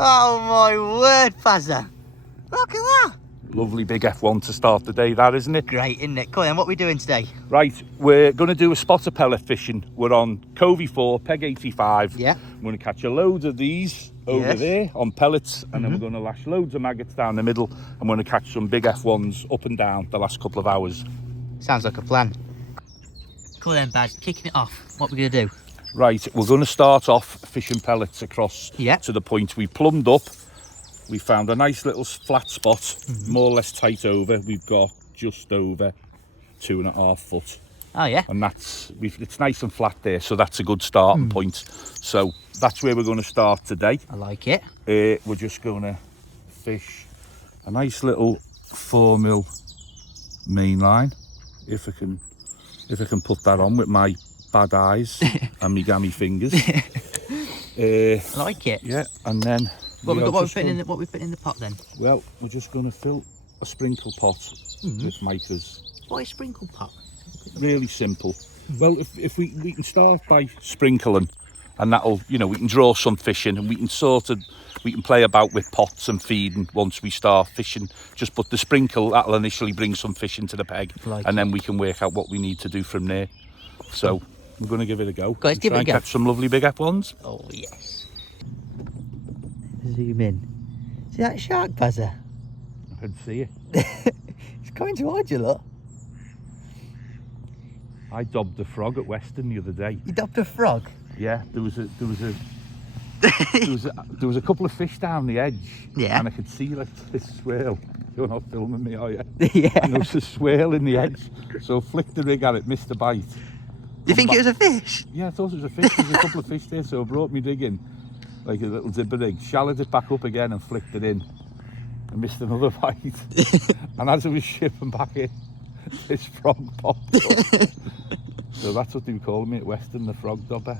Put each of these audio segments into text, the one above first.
Oh my word, Pazza. Look at that. Lovely big F1 to start the day, that, isn't it? Great, isn't it? Come on, then, what are we doing today? Right, we're going to do a spotter pellet fishing. We're on Covey 4, peg 85. Yeah. I'm going to catch a load of these over there on pellets, and then we're going to lash loads of maggots down the middle. I'm going to catch some big F1s up and down the last couple of hours. Sounds like a plan. Come on then, Baz, kicking it off. What are we going to do? Right, we're going to start off fishing pellets across to the point we plumbed up. We found a nice little flat spot, more or less tight over. We've got just over 2.5 foot. Oh yeah. And it's nice and flat there, so that's a good starting point. So that's where we're going to start today. I like it. We're just going to fish a nice little 4mm main line, if I can put that on with my bad eyes and my gammy fingers. I like it. Yeah, and then what we putting in the pot then? Well, we're just going to fill a sprinkle pot with micas. Why a sprinkle pot? Really simple. Well, if we can start by sprinkling, and that'll, you know, we can draw some fish in, and we can play about with pots and feeding once we start fishing. Just put the sprinkle, that'll initially bring some fish into the peg, and then we can work out what we need to do from there. So we're going to give it a go. Guys, give it a go. Catch some lovely big F1s. Oh yes. Zoom in. See that shark, Pazza? I can see it. It's coming towards you, look. I dobbed a frog at Weston the other day. You dobbed a frog? Yeah, there was a couple of fish down the edge. Yeah. And I could see like this swirl. You're not filming me, are you? Yeah. And there was a swirl in the edge. So I flicked the rig at it, missed the bite. You think it was a fish? Yeah, I thought it was a fish. There's a couple of fish there, so I brought me rig in, like a little dibber rig, shallowed it back up again and flicked it in. I missed another bite. And as I was shipping back in, this frog popped up. So that's what they were calling me at Weston, the frog dobber.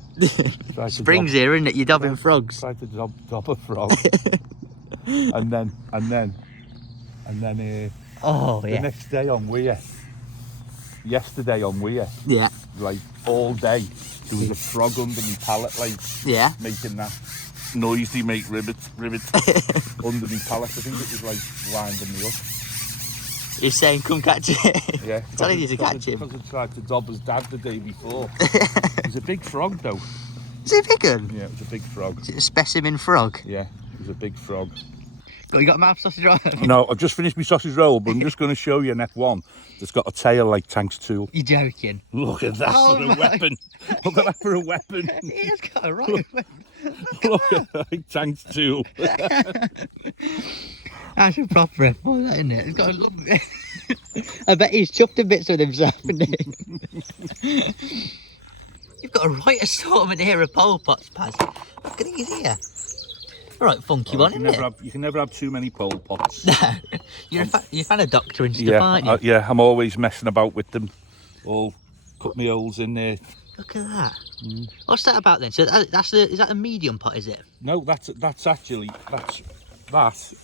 Spring's here, isn't it? You're dobbing frogs. Tried to dob a frog. and then the next day on weir, yesterday on weir, like all day, there was a frog under my pallet, like making that noise they make, ribbit under my pallet. I think it was like winding me up. You're saying come catch it? Yeah. Telling you to catch him. Because I tried to dob his dad the day before. It was a big frog though. Is it a big one? Yeah, it was a big frog. Is it a specimen frog? Yeah, it was a big frog. Oh, you got a mouth sausage roll? No, I've just finished my sausage roll, but I'm just going to show you an F1 that's got a tail like Tank's tool. You're joking? Look at that for a weapon. Look at that for a weapon. He has got a right weapon. Look at that, like Tank's tool. That's a proper F1, that, isn't it? It's got a lovely... I bet he's chuffed to bits with himself, isn't he? You've got a right assortment here of pole pots, Paz. Look at these here. Right, funky one, isn't it? You can never have too many pole pots. No. You're a fan of doctor and stuff, aren't you? Yeah, I'm always messing about with them. All cut me holes in there. Look at that. What's that about then? So is that a medium pot, is it? No, that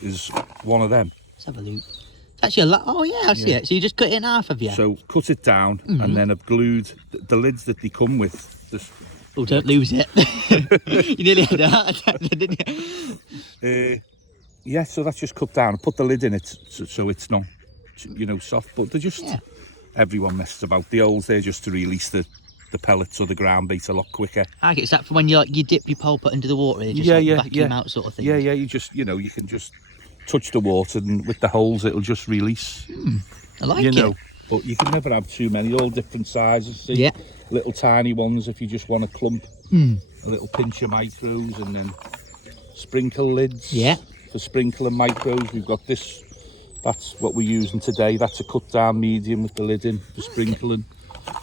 is one of them. Let's have a look. It's actually a lot. Oh yeah, I see it. So you just cut it in half, have you? So cut it down, and then I've glued the lids that they come with. Oh, don't lose it. You nearly had a heart attack, didn't you? Yeah, so that's just cut down. I put the lid in it so it's not, you know, soft. But they're just, everyone messes about. The holes there just to release the pellets or the ground bait a lot quicker. Okay, is that for when you dip your pole pot into the water? They just vacuum out sort of thing? Yeah, you just, you know, you can just touch the water and with the holes it'll just release. I like it. Know, but you can never have too many, all different sizes. See? Yeah. Little tiny ones if you just want a clump. A little pinch of micros, and then sprinkle lids. Yeah. For sprinkling micros, we've got this. That's what we're using today. That's a cut down medium with the lid in for sprinkling.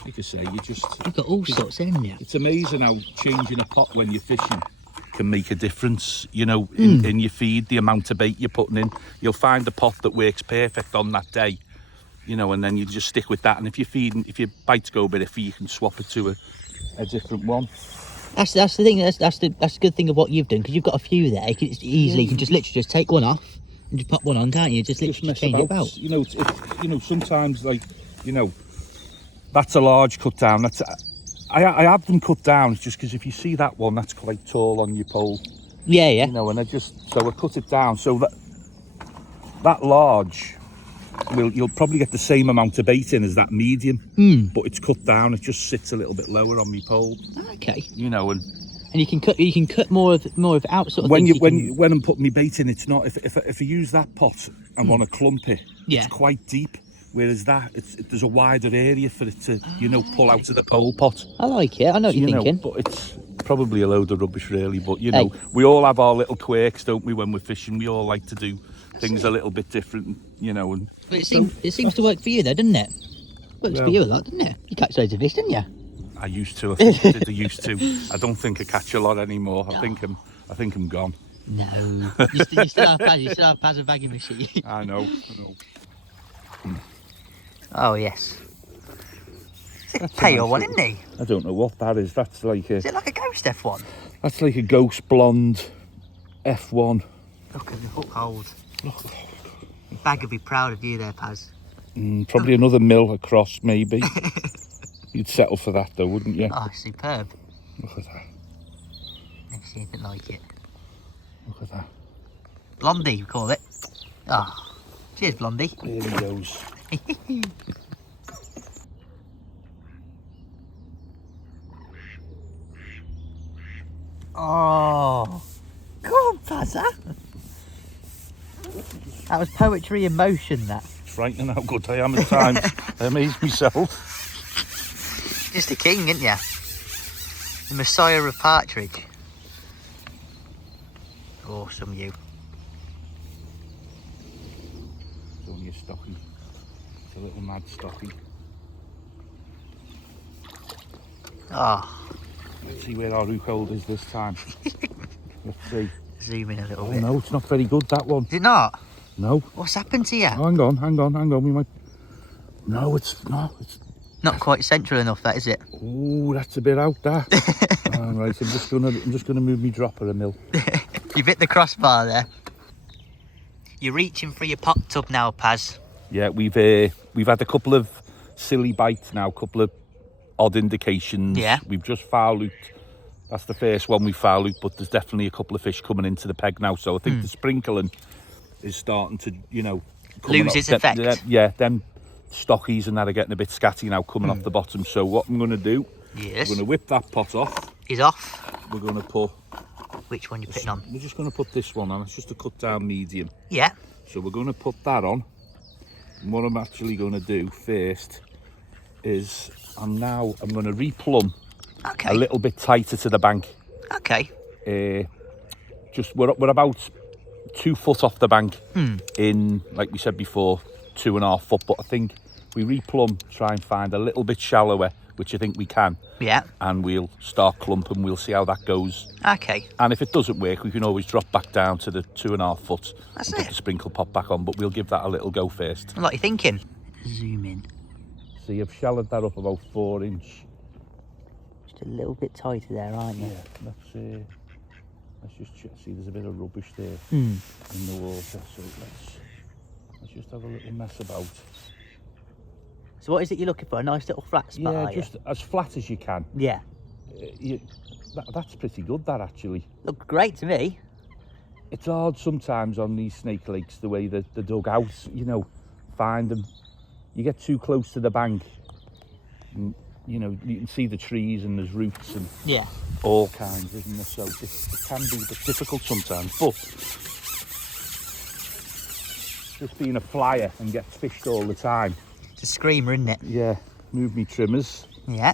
Like I say, you've got all sorts in you. It's amazing how changing a pot when you're fishing can make a difference, you know, in your feed, the amount of bait you're putting in. You'll find a pot that works perfect on that day, you know, and then you just stick with that. And if your bites go a bit iffy, you can swap it to a different one. That's the thing. That's the good thing of what you've done, because you've got a few there. You can easily, you can just literally just take one off and just pop one on, can't you? Just literally change it about. You know, you know, sometimes, like, you know, that's a large cut down. I have them cut down just because if you see that one, that's quite tall on your pole. Yeah, yeah. You know, and I cut it down so that large, you'll probably get the same amount of bait in as that medium, but it's cut down. It just sits a little bit lower on my pole. Okay. You know, and you can cut more of it out, sort of. When I'm putting my bait in, it's not. If I use that pot and want to clump it, it's quite deep. Whereas there's a wider area for it to, pull out of the pole pot. I like it. I know what you're thinking. But it's probably a load of rubbish, really. But we all have our little quirks, don't we? When we're fishing, we all like to do things a little bit different, And but it seems to work for you, though, doesn't it? Works for you a lot, doesn't it? You catch loads of fish, didn't you? I used to. I used to. I don't think I catch a lot anymore. I think I'm gone. No, you still have Pazza bagging machine. I know. Oh yes. It's a pale one, isn't he? I don't know what that is. That's like a. Is it like a ghost F1? That's like a ghost blonde F1. Look at the hook hold. Bag would be proud of you there, Paz. Probably another mil across, maybe. You'd settle for that, though, wouldn't you? Oh, superb. Look at that. Never seen anything like it. Look at that. Blondie, we call it. Oh, cheers, Blondie. There he goes. Oh, come on, Pazza. That was poetry in motion, that. It's frightening how good I am at times. I amaze myself. Just a king, isn't ya? The Messiah of Partridge. Awesome, you. It's only a stocky. It's a little mad stocky. Oh. Let's see where our hook hold is this time. Let's see. Zoom in a little Oh bit. no, it's not very good, that one. Is it not? No. What's happened to you? Oh, hang on. We might. No, it's not. It's not quite central enough, that is it? Oh, that's a bit out there. All right, I'm just gonna move me dropper a mil. You've hit the crossbar there. You're reaching for your pot tub now, Paz. Yeah, we've had a couple of silly bites now, a couple of odd indications. Yeah. We've just foul looped. That's the first one we foul looped, but there's definitely a couple of fish coming into the peg now. So I think the sprinkling is starting to, lose its effect. Yeah, them stockies and that are getting a bit scatty now coming off the bottom. So what I'm going to do, yes, we're going to whip that pot off. He's off. We're going to put... Which one you putting on? We're just going to put this one on. It's just a cut down medium. Yeah. So we're going to put that on. And what I'm actually going to do first is I'm going to replumb a little bit tighter to the bank. Okay. Just we're about 2 foot off the bank in, like we said before, 2.5 foot. But I think we replumb, try and find a little bit shallower, which I think we can. Yeah. And we'll start clumping. We'll see how that goes. Okay. And if it doesn't work, we can always drop back down to the 2.5 foot. That's and put the sprinkle pot back on. But we'll give that a little go first. What are you thinking? Zoom in. So you've shallowed that up about 4 inch. Just a little bit tighter there, aren't you? Yeah. Let's just check. See, there's a bit of rubbish there in the water. So let's just have a little mess about. So what is it you're looking for? A nice little flat spot, Yeah, just as flat as you can. Yeah. That's pretty good, that, actually. Look great to me. It's hard sometimes on these snake lakes, the way that the dugouts, find them. You get too close to the bank, and, you can see the trees and there's roots and all kinds, isn't there? So it can be a bit difficult sometimes, but just being a flyer and gets fished all the time. It's a screamer, isn't it? Yeah, move me trimmers. Yeah,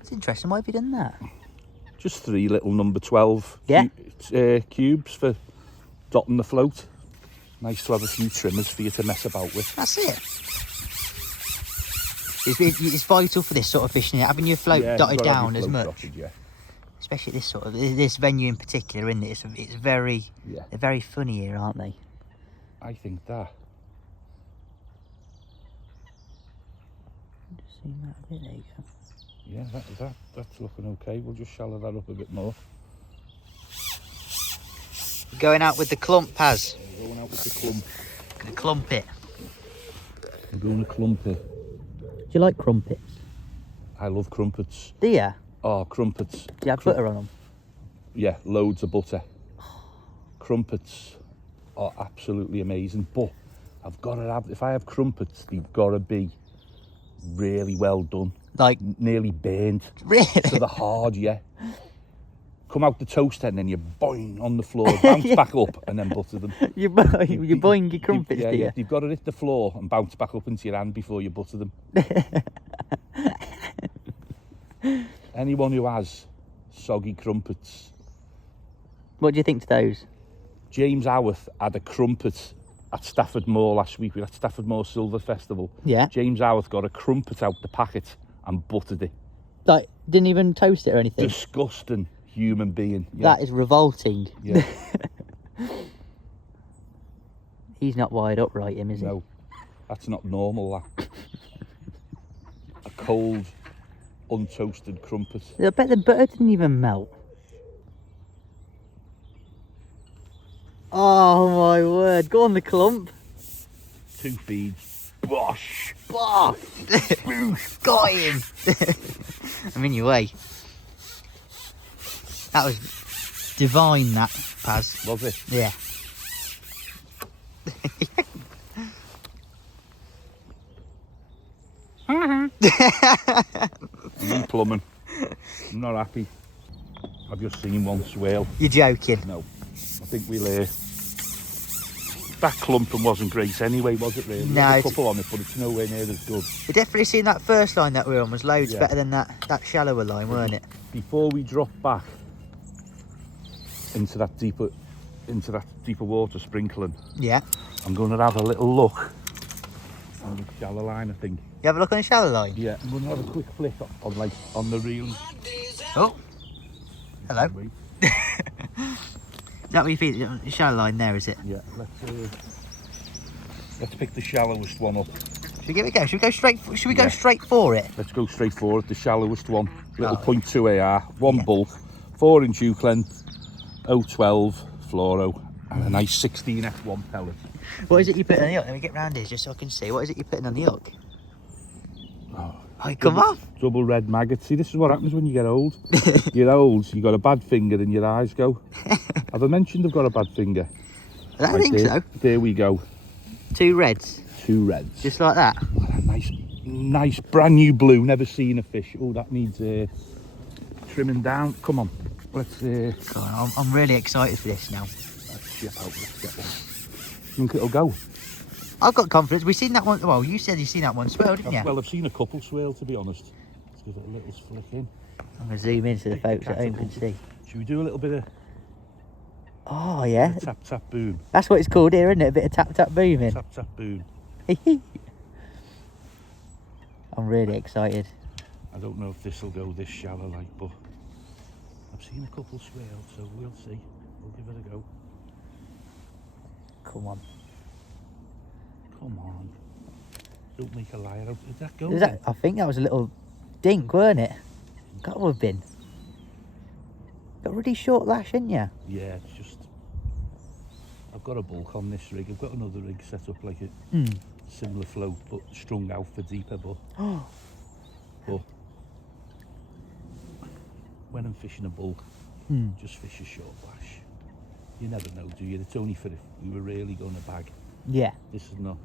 it's interesting. Why have you done that? Just 3 little number 12 cubes for dotting the float. Nice to have a few trimmers for you to mess about with. That's it. It's vital for this sort of fishing, having your float dotted down as much. Dotted, yeah. Especially this venue in particular, isn't it? It's very, they're very funny here, aren't they? I think that. Just see that a bit, there you go. Yeah, that's looking okay. We'll just shallow that up a bit more. Going out with the clump, Paz. We're going out with the clump. Gonna clump it. We're going to clump it. Do you like crumpets? I love crumpets. Do you? Oh, crumpets. Do you have butter on them? Yeah, loads of butter. crumpets are absolutely amazing, but I've got to have, if I have crumpets, they've got to be really well done. Like, nearly burned. really? So they're hard, yeah. Come out the toaster and then you boing on the floor, bounce back up and then butter them. You boing your crumpets, yeah, do you? Yeah, you've got to hit the floor and bounce back up into your hand before you butter them. Anyone who has soggy crumpets. What do you think to those? James Howarth had a crumpet at Stafford Moor last week. We were at Stafford Moor Silver Festival. Yeah. James Howarth got a crumpet out the packet and buttered it. Like, didn't even toast it or anything? Disgusting human being. Yeah. That is revolting. Yeah. He's not wired up right, him, is he? No, that's not normal, that. A cold, untoasted crumpet. I bet the butter didn't even melt. Oh my word, go on the clump. 2 feeds. Bosh! Bosh! Got him! I'm in your way. That was divine, that, Paz. Was it? Yeah. I'm plumbing. I'm not happy. I've just seen one swale. You're joking? No. I think we'll... that clumping wasn't great anyway, was it really? No. We had a couple on it, but it's nowhere near as good. We definitely seen that first line that we were on was loads Yeah. better than that shallower line, weren't it? Before we drop back into that deeper water sprinkling, Yeah. I'm going to have a little look on the shallow line, I think. You have a look on the shallow line? Yeah, I'm going to have a quick flick on the reel. Oh. Hello. Wait. Is that what you feed? The shallow line there, is it? Yeah, let's pick the shallowest one up. Should we give it a go? Should we go straight? Should we go Yeah. straight for it? Let's go straight forward, the shallowest one. Little Oh. 0.2 AR, one Yeah. bulk, 4-inch hook length, 012 fluoro, and a nice 16 F1 pellet. What is it you put on the hook? Let me get round here just so I can see. What is it you're putting on the hook? Oh, come on. Double red maggot. See, this is what happens when you get old. You're old, you got a bad finger and your eyes go. Have I mentioned I've got a bad finger? I don't think so. There we go. 2 reds. 2 reds. Just like that. Oh, nice brand new blue. Never seen a fish. Oh, that needs trimming down. Come on. Let's God, I'm really excited for this now. let's ship out. Let's get one. Think it'll go? I've got confidence. We've seen that one. Well, you said you've seen that one swell, didn't you? Well, I've seen a couple swale, to be honest. Let's give it a little flick in. I'm going to zoom in so the folks at home can see. Should we do a little bit of Oh, yeah. tap tap boom? That's what it's called here, isn't it? A bit of tap tap booming. Tap tap boom. I'm really excited. I don't know if this will go this shallow, like, but I've seen a couple swale, so we'll see. We'll give it a go. Come on. Come on. Don't make a liar out. Did that go? Was that, I think that was a little dink, weren't it? Got to have been. Got a really short lash, ain't you? Yeah, it's just... I've got a bulk on this rig. I've got another rig set up like a similar float, but strung out for deeper, but when I'm fishing a bulk, just fish a short lash. You never know, do you? It's only for if we were really going to bag. Yeah. This is not.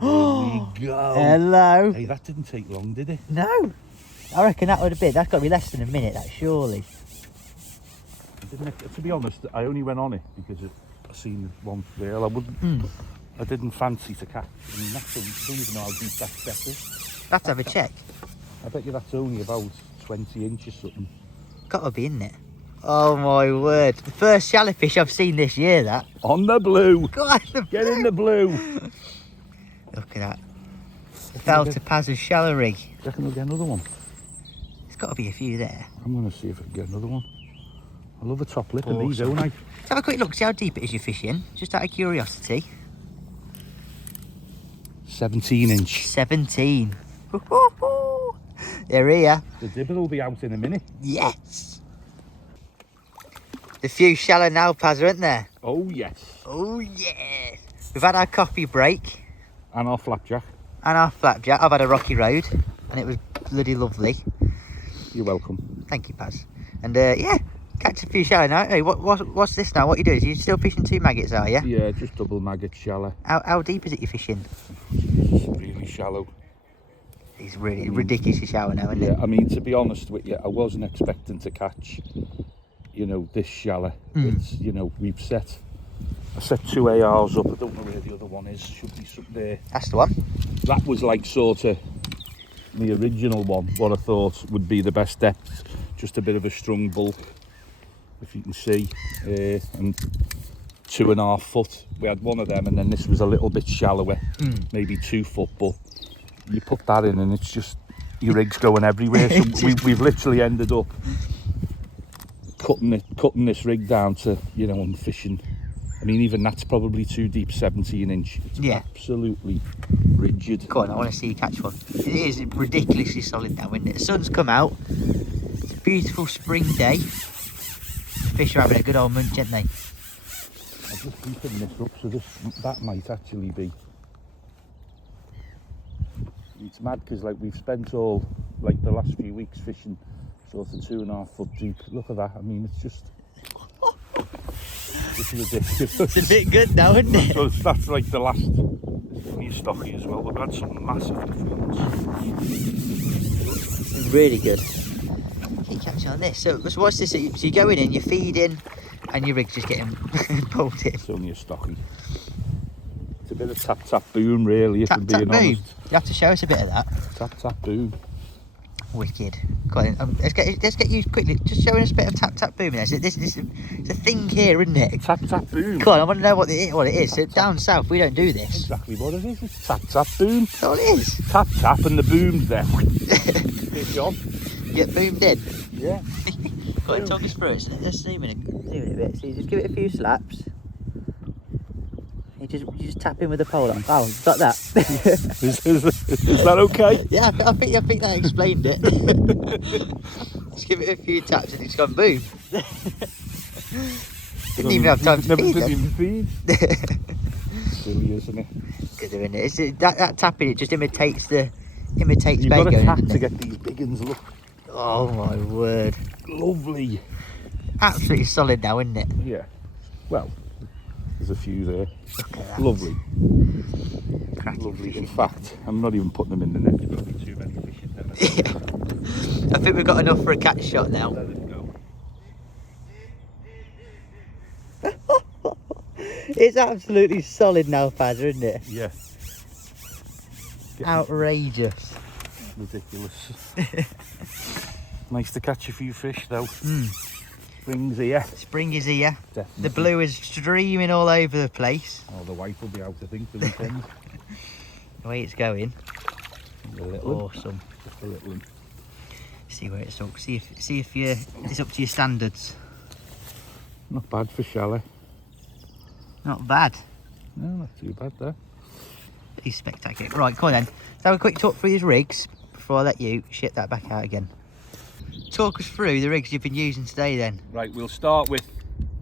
There we go. Hello. Hey, that didn't take long, did it? No. I reckon that would have been. That's got to be less than a minute, that, surely. To be honest, I only went on it because I seen one swale. I didn't fancy to catch. I mean, I don't even know how deep that step is. Let's have a check. I bet you that's only about 20 inches something. Got to be, isn't it? Oh my word. The first shallow fish I've seen this year, that. On the blue. God, Get in the blue. Look at that. The fell to Pazza's shallow rig. Do you reckon we'll get another one? There's got to be a few there. I'm going to see if I can get another one. I love a top lip in these, Awesome. don't I? Let's have a quick look, see how deep it is you're fishing. Just out of curiosity. 17 inch. 17. They're here. The dibber will be out in a minute. Yes. The few shallow now, Pazza, aren't there? Oh, yes. Oh, yes. We've had our coffee break And our flapjack. and our flapjack. I've had a rocky road and it was bloody lovely. You're welcome. Thank you, Paz. And yeah, catch a few shallow now. Hey, what's this now? What you do is you still fishing 2 maggots, are you? Yeah, just double maggot shallow. How deep is it you're fishing? It's really shallow. It's really ridiculously shallow now, isn't it? I mean, to be honest with you, I wasn't expecting to catch, you know, this shallow. It's, you know, I set 2 ARs up. I don't know where the other one is. Should be up there. That's the one. That was like sort of the original one, what I thought would be the best depth. Just a bit of a strung bulk, if you can see, and 2.5 foot. We had one of them, and then this was a little bit shallower, maybe 2 foot, but you put that in and it's just, your rig's going everywhere. So we've literally ended up cutting this rig down to, you know, and fishing. I mean, even that's probably too deep, 17 inch. It's absolutely rigid. Go on, I want to see you catch one. It is ridiculously solid now, isn't it? The sun's come out. It's a beautiful spring day. Fish are having a good old munch, aren't they? I'm just keeping this up, so that might actually be. It's mad because like we've spent all like the last few weeks fishing sort of 2.5 foot deep. Look at that. I mean, it's just it's ridiculous. It's a bit good now, isn't it? So that's like the last. He's stocky as well. We've had some massive difference. Really good. Keep catching on this. So what's this? So you go in, you're feeding, and your rig's just getting pulled in. It's only a stocky. It's a bit of tap tap boom, really, if I'm being honest. You have to show us a bit of that. Tap tap boom. Wicked. Go on, let's get you quickly. Just showing us a bit of tap tap boom. This is a thing here, isn't it? Tap tap boom. Come on, I want to know what it is. So down south, we don't do this. Exactly what it is. It's tap tap boom. That's all it is. Tap tap and the boom's there. It's on. Get boomed in. Yeah. Go on, talk us through it. Let's zoom in a bit. So you just give it a few slaps. You just tap in with the pole on. Oh, got that. Is that okay? Yeah, I think that explained it. Just give it a few taps and it's gone boom. Didn't even have time to feed. Didn't even feed. Silly, isn't it? Good, isn't it? It's, that tapping, it just imitates bait. You've got to tap to get these big ones. Look. Oh my word! Lovely. Absolutely solid now, isn't it? Yeah. Well, there's a few there. Look at that. Lovely. Cracking Lovely. fishing. In fact, I'm not even putting them in the net. There's probably too many fish in them. I think we've got enough for a catch shot now. Let it go. It's absolutely solid now, Pazza, isn't it? Yeah. Outrageous. Ridiculous. Nice to catch a few fish though. Spring's here. Spring is here. Definitely. The blue is streaming all over the place. Oh, the white will be out, I think, the weekend. The way it's going. A little one. Awesome. Just a little one. See where it's up. See if it's up to your standards. Not bad for shallow. Not bad. No, not too bad there. Pretty spectacular. Right, come on then. Let's have a quick talk through these rigs before I let you ship that back out again. Talk us through the rigs you've been using today then. Right, we'll start with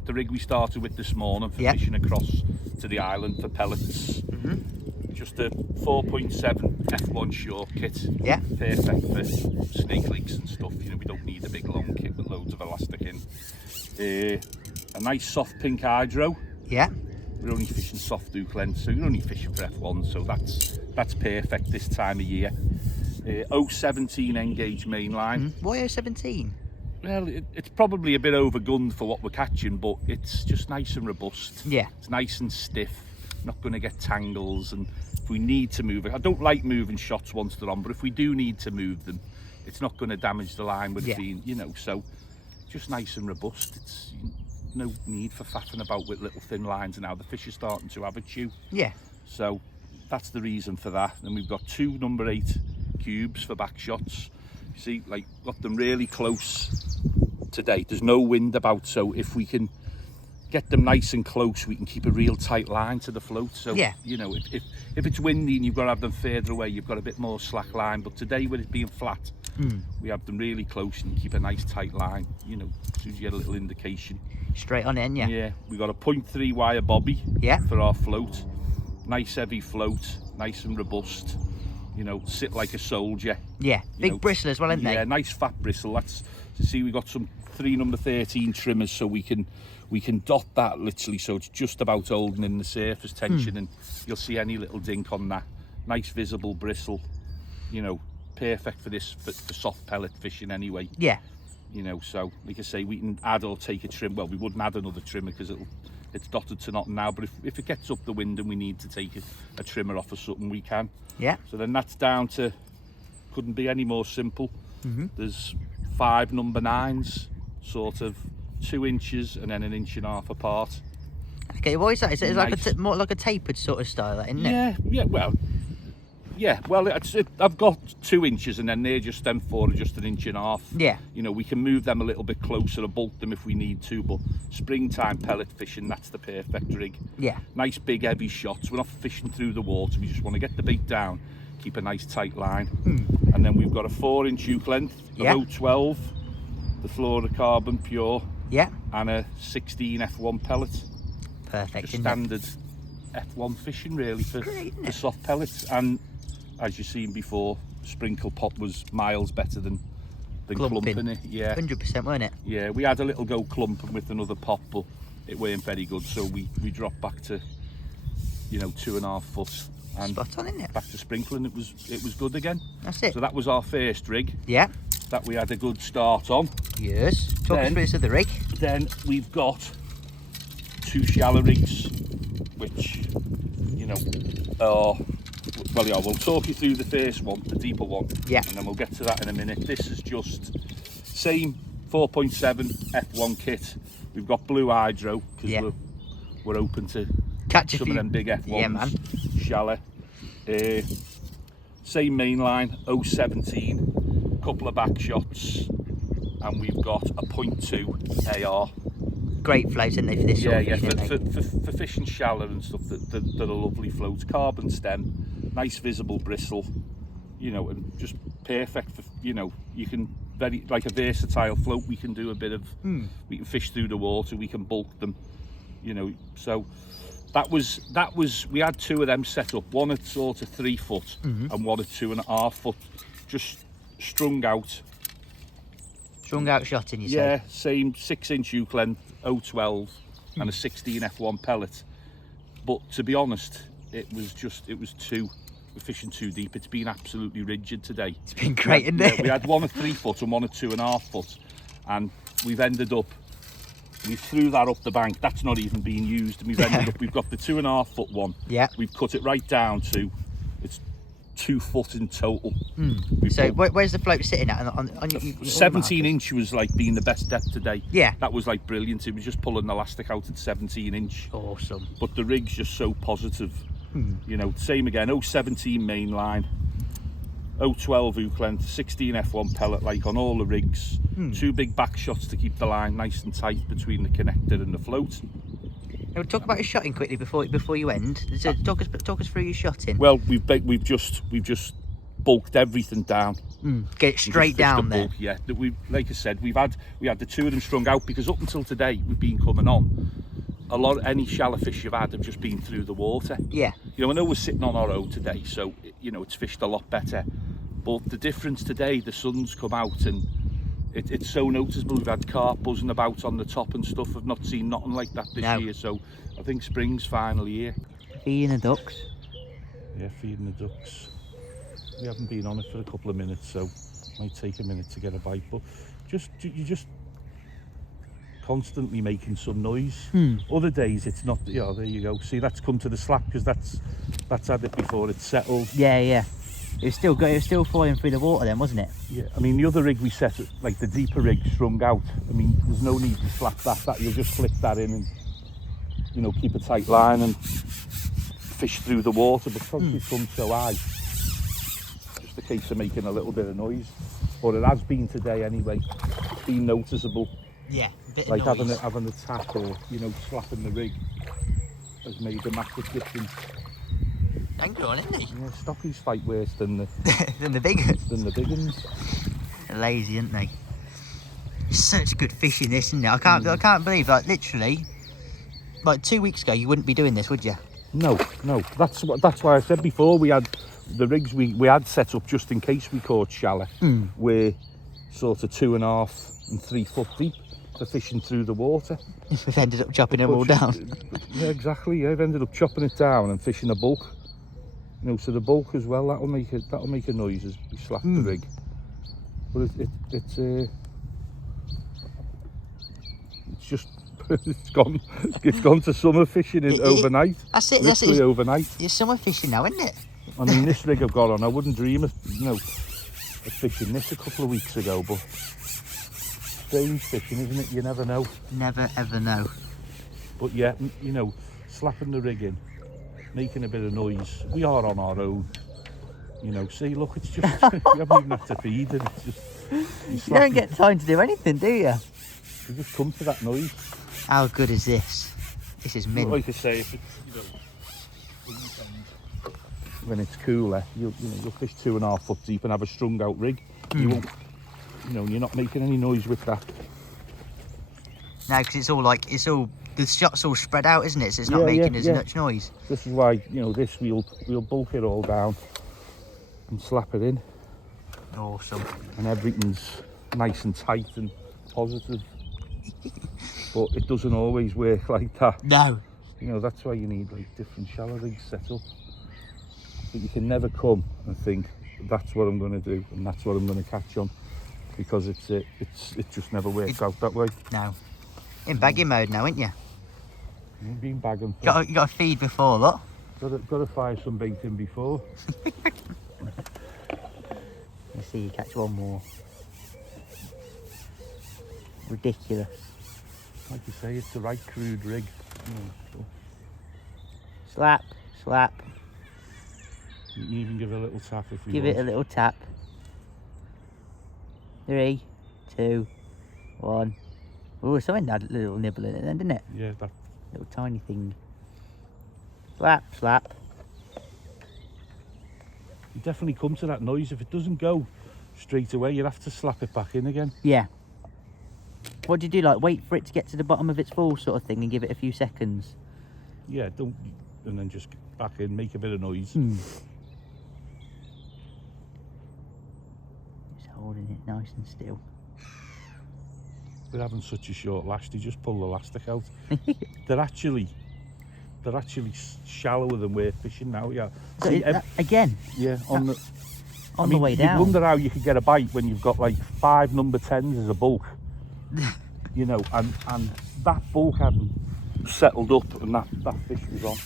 the rig we started with this morning for fishing across to the island for pellets. Just a 4.7 F1 short kit. Yeah. Perfect for snake leaks and stuff. You know, we don't need a big long kit with loads of elastic in. A nice soft pink hydro. Yeah. We're only fishing soft Duke length, so you're only fishing for F1, so that's perfect this time of year. 017 Engage mainline. Why 017? Well, it's probably a bit overgunned for what we're catching, but it's just nice and robust. Yeah. It's nice and stiff, not going to get tangles, and if we need to move it, I don't like moving shots once they're on, but if we do need to move them, it's not going to damage the line with it being, you know, so just nice and robust. It's no need for faffing about with little thin lines now. The fish are starting to have a chew. Yeah. So that's the reason for that. And we've got 2 number 8 cubes for back shots. You see, like, got them really close today. There's no wind about, so if we can get them nice and close, we can keep a real tight line to the float. So, you know, if it's windy and you've got to have them further away, you've got a bit more slack line. But today, with it being flat, we have them really close and keep a nice tight line, you know, as soon as you get a little indication. Straight on in, yeah. Yeah, we got a 0.3 wire bobby for our float. Nice heavy float, nice and robust. You know, sit like a soldier. Yeah, big bristle as well, isn't they? Yeah, nice fat bristle. That's to see we got some 3 number 13 trimmers, so we can dot that literally, so it's just about holding in the surface tension, and you'll see any little dink on that. Nice visible bristle, you know, perfect for this for soft pellet fishing anyway. Yeah. You know, so like I say, we can add or take a trim. Well, we wouldn't add another trimmer because it's dotted to knot now, but if it gets up the wind and we need to take a trimmer off or something, we can. Yeah. So then that's down to, couldn't be any more simple. There's 5 number 9s, sort of 2 inches and then 1.5 inches apart. Okay, what is that? Is it like Nice. more like a tapered sort of style, isn't it? Yeah, well, I've got 2 inches and then they're just them 4 are just 1.5 inches. Yeah. You know, we can move them a little bit closer or bulk them if we need to, but springtime pellet fishing, that's the perfect rig. Yeah. Nice big heavy shots. We're not fishing through the water, we just want to get the bait down, keep a nice tight line. And then we've got a 4-inch hook length of Yeah. 012, the fluorocarbon pure, Yeah. and a 16 F1 pellet. Perfect. Just Isn't it? standard F1 fishing really for Great, the soft pellets. And as you've seen before, sprinkle pop was miles better than clumping it. Yeah, 100%, weren't it? yeah. We had a little go clumping with another pop, but it weren't very good. So we dropped back to, you know, 2.5 foot and Spot on, isn't it? back to sprinkling. It was good again. That's it. So that was our first rig Yeah. that we had a good start on. Yes. Talk us Then- through this of the rig. Then we've got 2 shallow rigs, which, you know, are, well, yeah, we'll talk you through the first one, the deeper one, Yeah. and then we'll get to that in a minute. This is just same 4.7 F1 kit. We've got blue hydro because Yeah. we're open to Catch a some few. of them big F1s. Yeah, man. Shallow. Same mainline, 017, couple of back shots, and we've got a 0.2 AR. Great floats, isn't they, for this sort Yeah, of yeah, fishing, aren't they? for fishing shallow and stuff, that are lovely floats. Carbon stem, nice visible bristle, you know, and just perfect for, you know, you can very, like a versatile float, we can do a bit of, we can fish through the water, we can bulk them, you know. So that was, we had 2 of them set up, one at sort of 3 foot and one at 2.5 foot, just strung out. Strung out shot in, you Yeah, say? same 6-inch hook length, 012, and a 16 F1 pellet. But to be honest, it was too, we're fishing too deep. It's been absolutely rigid today. It's been great, isn't it? We had one at 3 foot and one at 2.5 foot, and we've ended up, we threw that up the bank. That's not even being used, and we've ended up, we've got the 2.5 foot one. Yeah. We've cut it right down to, it's 2 foot in total. So where's the float sitting at? On your 17 inch was like being the best depth today. Yeah. That was like brilliant. It was just pulling the elastic out at 17 inch. Awesome. But the rig's just so positive. You know, same again, 017 main line, 012 hook length, 16 F1 pellet, like on all the rigs. 2 big back shots to keep the line nice and tight between the connector and the float. Now, talk about your shotting quickly before you end. So talk us through your shotting. Well, we've just bulked everything down. Get it straight down there. Bulk, yeah, we, like I said, we had the 2 of them strung out because up until today we've been coming on. Any shallow fish you've had have just been through the water. Yeah. You know, I know we're sitting on our own today, so you know it's fished a lot better. But the difference today, the sun's come out and it's so noticeable. We've had carp buzzing about on the top and stuff. I've not seen nothing like that this year, so I think spring's finally here. Feeding the ducks. Yeah, feeding the ducks. We haven't been on it for a couple of minutes, so it might take a minute to get a bite. But you're just constantly making some noise. Other days it's not. Yeah, there you go. See, that's come to the slap because that's had it before it's settled. Yeah, yeah. It was still flying through the water then, wasn't it? Yeah, I mean the other rig we set, like the deeper rig strung out, I mean there's no need to slap that you'll just flick that in and, you know, keep a tight line and fish through the water, but because it's come so high, just a case of making a little bit of noise. But it has been today anyway, been noticeable. Yeah, a bit Like of noise. having a tack or, you know, slapping the rig has made a massive difference. Thank you, isn't he? Yeah, stockies fight worse than the Than the big big ones. They're lazy, aren't they? Such good fishing, this, isn't it? I can't believe, like, literally, like 2 weeks ago, you wouldn't be doing this, would you? No. That's why I said before we had the rigs we had set up just in case we caught shallow. We're sort of 2.5 and 3 foot deep. for fishing through the water. We've ended up chopping them all down. Yeah, exactly. Yeah, I've ended up chopping it down and fishing a bulk. You know, so the bulk as well. That'll make a noise as we slap the rig. But it's just it's gone to summer fishing overnight. That's it. Literally overnight. You're summer fishing now, isn't it? I mean, this rig I've got on, I wouldn't dream of, of fishing this a couple of weeks ago, but strange fishing, isn't it? You never know. Never ever know. But yeah, slapping the rig in, making a bit of noise. We are on our own. See, look, it's just, you haven't even had to feed it. It's just, you don't get time to do anything, do you? You just come to that noise. How good is this? This is mint. Like I say, if it's, when it's cooler, you'll fish 2.5 foot deep and have a strung out rig. You won't, you're not making any noise with that. No, because the shot's all spread out, isn't it? So it's not making as much noise. This is why, this we'll bulk it all down and slap it in. Awesome. And everything's nice and tight and positive. But it doesn't always work like that. No. That's why you need like different shallow rigs set up. But you can never come and think that's what I'm going to do and that's what I'm going to catch on, because it just never works out that way. No. In bagging mode now, ain't you? You've been bagging. You got to feed before, look. Got to fire some bait in before. Let's see you catch one more. Ridiculous. Like you say, it's the right crude rig. Slap, slap. You can even give it a little tap if you want. Give it a little tap. 3, 2, 1. Oh, something had a little nibble in it then, didn't it? Yeah, that little tiny thing. Slap, slap. You definitely come to that noise. If it doesn't go straight away, you'll have to slap it back in again. Yeah. What do you do? Like wait for it to get to the bottom of its fall, sort of thing, and give it a few seconds? Yeah, don't, and then just get back in, make a bit of noise. Just holding it nice and still. We're having such a short lash, they just pull the elastic out. They're actually shallower than we're fishing now. Yeah. So see, again. Yeah, on the way down. You wonder how you could get a bite when you've got like 5 number 10s as a bulk. And that bulk hadn't settled up and that fish was on.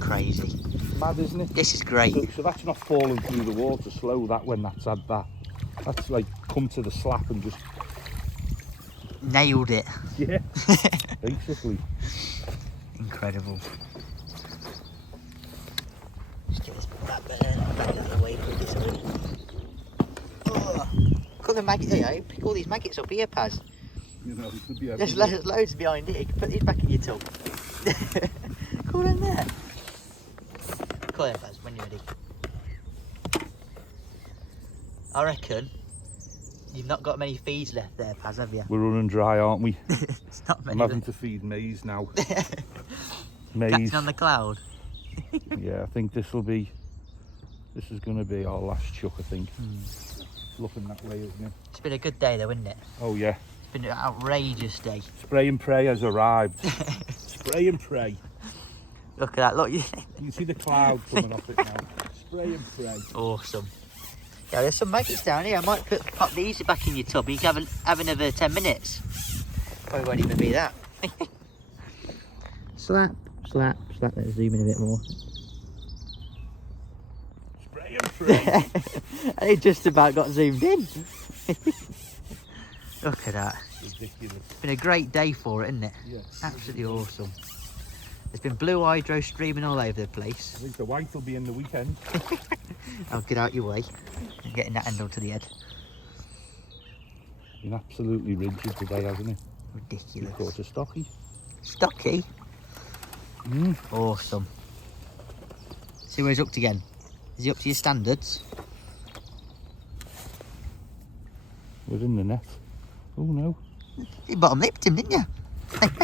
Crazy. Mad, isn't it? This is great. So that's not falling through the water slow, that when that's had that. That's like come to the slap and just nailed it. Yeah. Basically. Incredible. Just get this back out of the way quickly, sorry. Oh, look at the maggots. Pick all these maggots up here, Paz. It could be there's loads behind it. You can put these back in your tub. Call in there. Call in, Paz, when you're ready. I reckon you've not got many feeds left there, Paz, have you? We're running dry, aren't we? It's not many. I'm having to feed maize now. Maize. Catching on the cloud. Yeah, I think this is going to be our last chuck, I think. Looking that way, isn't it? It's been a good day though, isn't it? Oh yeah. It's been an outrageous day. Spray and pray has arrived. Spray and pray. Look at that, look. You can see the cloud coming off it now. Spray and pray. Awesome. Yeah, there's some maggots down here. I might pop these back in your tub. You can have another 10 minutes. Probably won't even be that. Slap, slap, slap. Let's zoom in a bit more. Spray and pray. It just about got zoomed in. Look at that. Ridiculous. It's been a great day for it, isn't it? Yeah. Absolutely awesome. There's been blue hydro streaming all over the place. I think the white will be in the weekend. I'll get out your way. I'm getting that handle to the head. Been absolutely rigid today, hasn't it? Ridiculous. Caught a stocky. Stocky? Awesome. See where he's hooked again. Is he up to your standards? We're in the net. Oh no. You bottom lipped him, didn't you?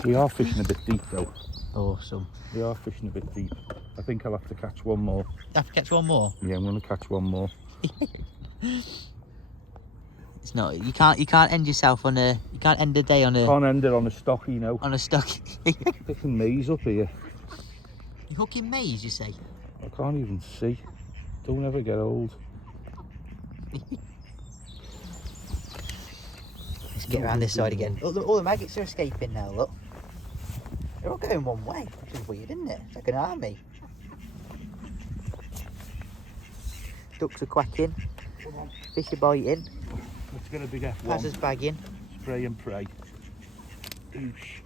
We are fishing a bit deep though. Awesome. We are fishing a bit deep. I think I'll have to catch one more. Have to catch one more? Yeah, I'm going to catch one more. It's not. You can't end yourself on a. You can't end the day on a. Can't end it on a stocky, no. On a stock. Picking maize up here. You hooking maize, you say? I can't even see. Don't ever get old. Let's get around this side again. All the maggots are escaping now, look. They're all going one way, which is weird, isn't it? It's like an army. Ducks are quacking. Fish are biting. Let's get a big F1. Pazza's bagging. Spray and pray. Oosh.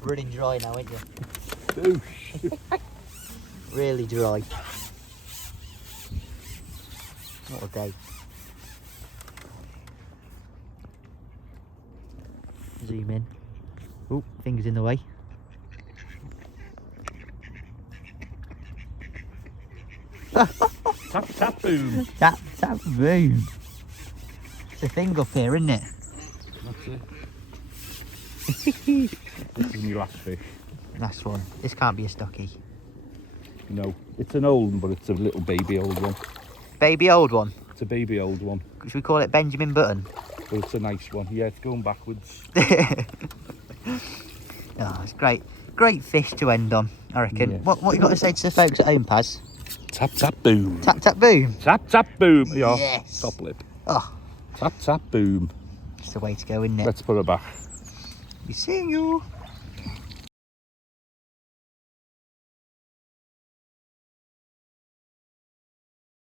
Running dry now, ain't you? Oosh. Really dry. What a day. Zoom in. Oh, fingers in the way. Tap, tap, boom. Tap, tap, boom. It's a thing up here, isn't it? That's it. This is my last fish. Last one. This can't be a stocky. No, it's an old one, but it's a little baby old one. Baby old one. It's a baby old one. Should we call it Benjamin Button? But it's a nice one. Yeah, it's going backwards. Oh, it's great. Great fish to end on, I reckon. Yes. What you got to say to the folks at home, Paz? Tap, tap, boom. Tap, tap, boom. Tap, tap, boom. Yeah. Yes. Top lip. Oh, Tap, tap, boom. it's the way to go, isn't it? Let's put her back. We see you.